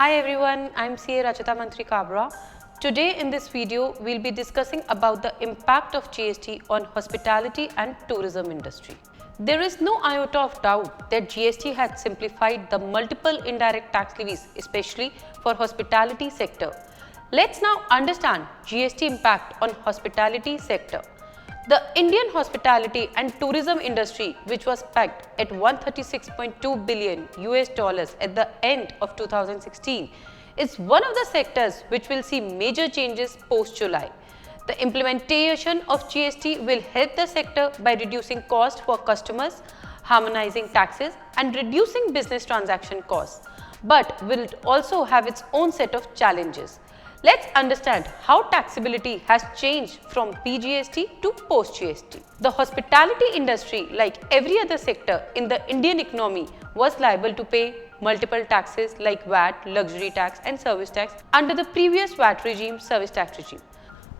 Hi everyone, I'm CA Rachita Mantri Kabra. Today in this video, we'll be discussing about the impact of GST on hospitality and tourism industry. There is no iota of doubt that GST has simplified the multiple indirect tax levies, especially for hospitality sector. Let's now understand GST impact on hospitality sector. The Indian hospitality and tourism industry, which was pegged at 136.2 billion US dollars at the end of 2016, is one of the sectors which will see major changes post-July. The implementation of GST will help the sector by reducing cost for customers, harmonizing taxes and reducing business transaction costs, but will also have its own set of challenges. Let's understand how taxability has changed from pre-GST to post-GST. The hospitality industry, like every other sector in the Indian economy, was liable to pay multiple taxes like VAT, luxury tax and service tax under the previous VAT regime, service tax regime.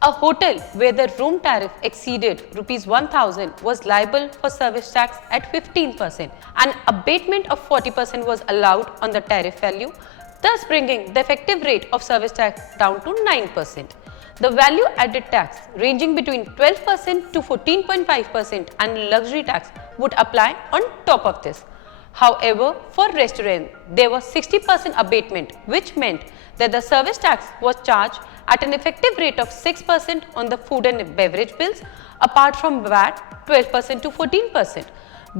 A hotel where the room tariff exceeded Rs 1000 was liable for service tax at 15%. An abatement of 40% was allowed on the tariff value, thus bringing the effective rate of service tax down to 9%. The value added tax ranging between 12% to 14.5% and luxury tax would apply on top of this. However, for restaurant, there was 60% abatement, which meant that the service tax was charged at an effective rate of 6% on the food and beverage bills, apart from VAT 12% to 14%.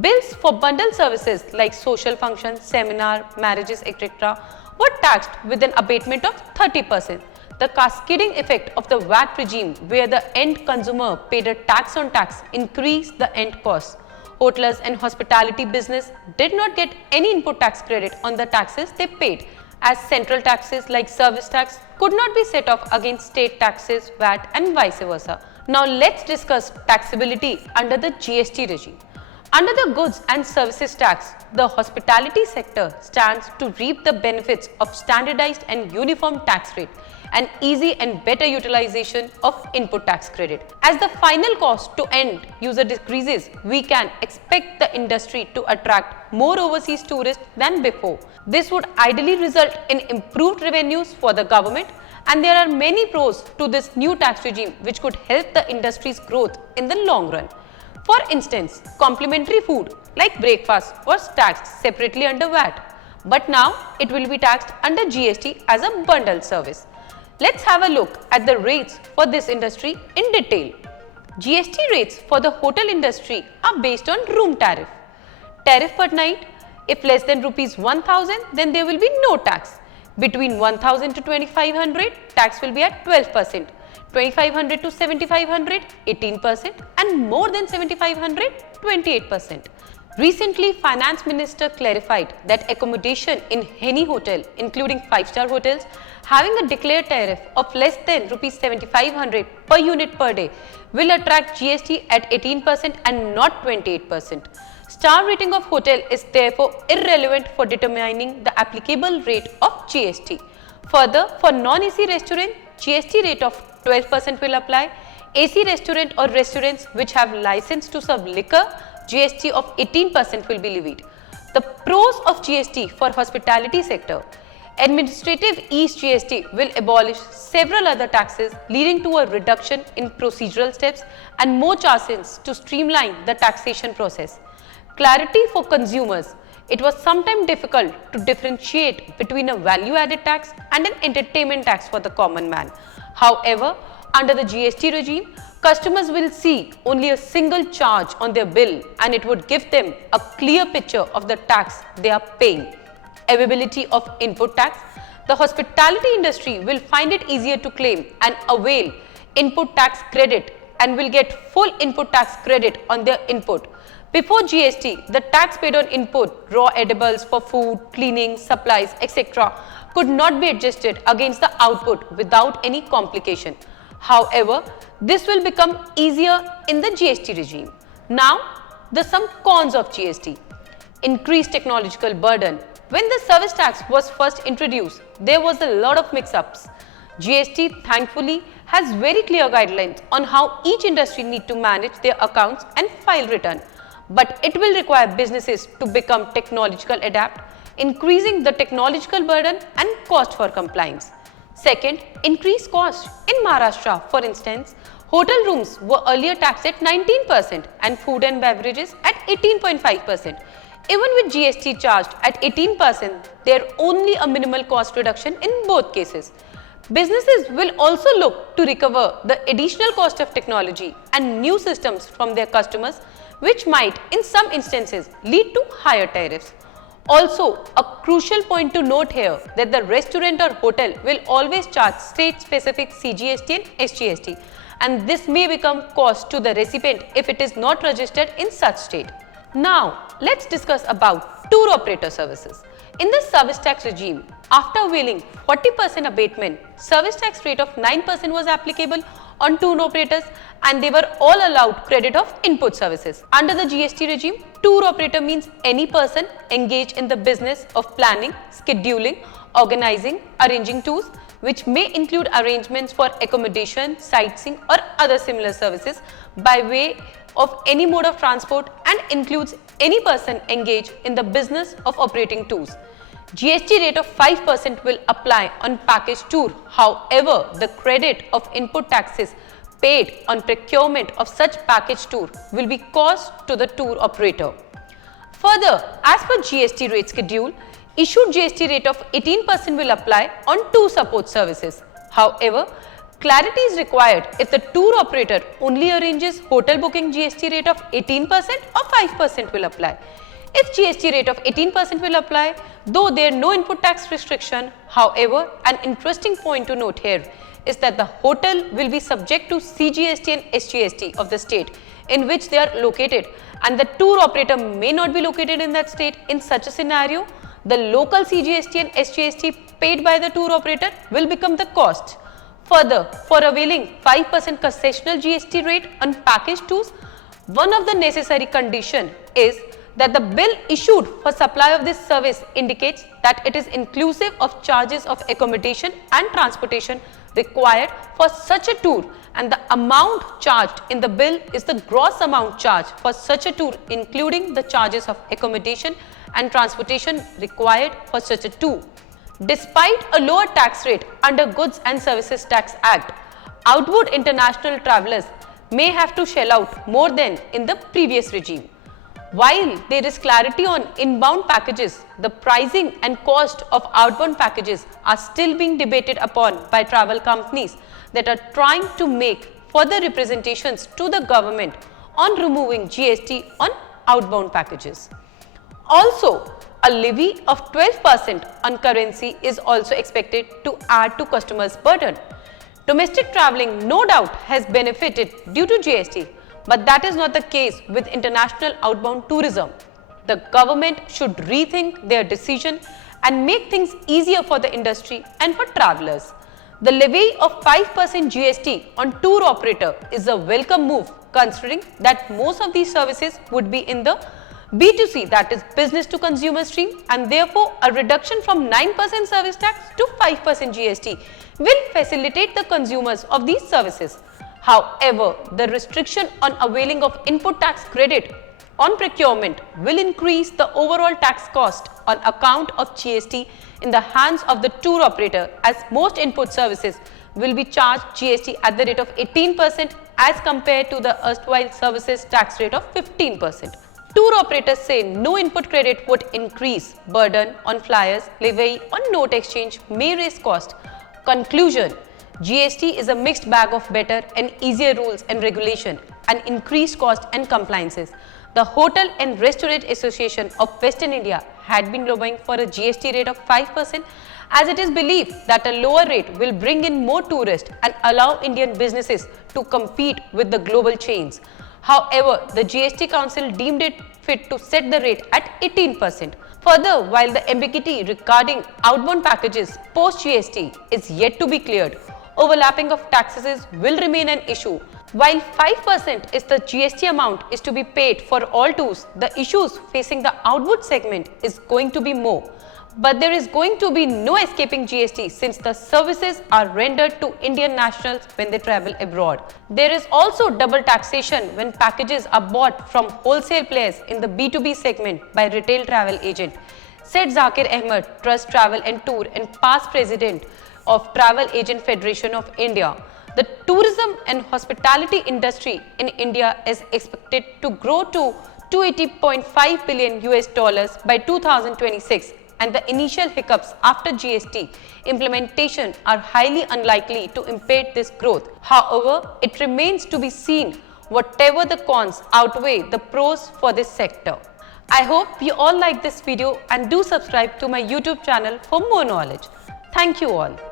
Bills for bundled services like social functions, seminar, marriages, etc. were taxed with an abatement of 30%. The cascading effect of the VAT regime, where the end consumer paid a tax on tax, increased the end costs. Hotels and hospitality business did not get any input tax credit on the taxes they paid, as central taxes like service tax could not be set off against state taxes, VAT and vice versa. Now let's discuss taxability under the GST regime. Under the goods and services tax, the hospitality sector stands to reap the benefits of standardized and uniform tax rate and easy and better utilization of input tax credit. As the final cost to end user decreases, we can expect the industry to attract more overseas tourists than before. This would ideally result in improved revenues for the government, and there are many pros to this new tax regime which could help the industry's growth in the long run. For instance, complimentary food like breakfast was taxed separately under VAT, but now it will be taxed under GST as a bundled service. Let's have a look at the rates for this industry in detail. GST rates for the hotel industry are based on room tariff. Tariff per night, if less than Rs 1000, then there will be no tax. Between 1000 to 2500, tax will be at 12%. 2500 to 7500, 18%, and more than 7500, 28%. Recently, Finance Minister clarified that accommodation in any hotel, including 5-star hotels, having a declared tariff of less than Rs 7500 per unit per day will attract GST at 18% and not 28%. Star rating of hotel is therefore irrelevant for determining the applicable rate of GST. Further, for non-AC restaurant, GST rate of 12% will apply. AC restaurant or restaurants which have license to serve liquor, GST of 18% will be levied. The pros of GST for hospitality sector. Administrative ease GST will abolish several other taxes, leading to a reduction in procedural steps and more chances to streamline the taxation process. Clarity for consumers. It was sometimes difficult to differentiate between a value-added tax and an entertainment tax for the common man. However, under the GST regime, customers will see only a single charge on their bill, and it would give them a clear picture of the tax they are paying. Availability of input tax. The hospitality industry will find it easier to claim and avail input tax credit and will get full input tax credit on their input. Before GST, the tax paid on input, raw edibles for food, cleaning, supplies, etc. could not be adjusted against the output without any complication. However, this will become easier in the GST regime. Now, some cons of GST. Increased technological burden. When the service tax was first introduced, there was a lot of mix-ups. GST, thankfully, has very clear guidelines on how each industry needs to manage their accounts and file return. But it will require businesses to become technological adapt. increasing the technological burden and cost for compliance. Second, increased cost. In Maharashtra, for instance, hotel rooms were earlier taxed at 19% and food and beverages at 18.5%. Even with GST charged at 18%, there only a minimal cost reduction in both cases. Businesses will also look to recover the additional cost of technology and new systems from their customers, which might, in some instances, lead to higher tariffs. Also, a crucial point to note here that the restaurant or hotel will always charge state-specific CGST and SGST, and this may become cost to the recipient if it is not registered in such state. Now, let's discuss about tour operator services. In the service tax regime, after availing 40% abatement, service tax rate of 9% was applicable on tour operators and they were all allowed credit of input services. Under the GST regime, tour operator means any person engaged in the business of planning, scheduling, organizing, arranging tours, which may include arrangements for accommodation, sightseeing or other similar services by way of any mode of transport and includes any person engaged in the business of operating tours. GST rate of 5% will apply on package tour. However, the credit of input taxes paid on procurement of such package tour will be cost to the tour operator. Further, as per GST rate schedule, issued GST rate of 18% will apply on tour support services. However, clarity is required if the tour operator only arranges hotel booking. GST rate of 18% or 5% will apply. If GST rate of 18% will apply, though there is no input tax restriction. However, an interesting point to note here is that the hotel will be subject to CGST and SGST of the state in which they are located, and the tour operator may not be located in that state. In such a scenario, the local CGST and SGST paid by the tour operator will become the cost. Further, for availing 5% concessional GST rate on package tours, one of the necessary conditions is that the bill issued for supply of this service indicates that it is inclusive of charges of accommodation and transportation required for such a tour, and the amount charged in the bill is the gross amount charged for such a tour, including the charges of accommodation and transportation required for such a tour. Despite a lower tax rate under Goods and Services Tax Act, outward international travellers may have to shell out more than in the previous regime. While there is clarity on inbound packages, the pricing and cost of outbound packages are still being debated upon by travel companies that are trying to make further representations to the government on removing GST on outbound packages. Also, a levy of 12% on currency is also expected to add to customers' burden. Domestic travelling no doubt has benefited due to GST, but that is not the case with international outbound tourism. The government should rethink their decision and make things easier for the industry and for travellers. The levy of 5% GST on tour operator is a welcome move, considering that most of these services would be in the B2C, that is business to consumer stream, and therefore a reduction from 9% service tax to 5% GST will facilitate the consumers of these services. However, the restriction on availing of input tax credit on procurement will increase the overall tax cost on account of GST in the hands of the tour operator, as most input services will be charged GST at the rate of 18% as compared to the erstwhile services tax rate of 15%. Tour operators say no input credit would increase burden on flyers, levy on note exchange may raise cost. Conclusion: GST is a mixed bag of better and easier rules and regulation and increased cost and compliances. The Hotel and Restaurant Association of Western India had been lobbying for a GST rate of 5%, as it is believed that a lower rate will bring in more tourists and allow Indian businesses to compete with the global chains. However, the GST Council deemed it fit to set the rate at 18%. Further, while the ambiguity regarding outbound packages post-GST is yet to be cleared, overlapping of taxes will remain an issue. While 5% is the GST amount is to be paid for all tours, the issues facing the outward segment is going to be more. But there is going to be no escaping GST since the services are rendered to Indian nationals when they travel abroad. There is also double taxation when packages are bought from wholesale players in the B2B segment by retail travel agent. said Zakir Ahmed, Trust Travel and Tour and past president of Travel Agent Federation of India. The tourism and hospitality industry in India is expected to grow to $280.5 billion by 2026, and the initial hiccups after GST implementation are highly unlikely to impede this growth. However, it remains to be seen whatever the cons outweigh the pros for this sector. I hope you all like this video and do subscribe to my YouTube channel for more knowledge. Thank you all.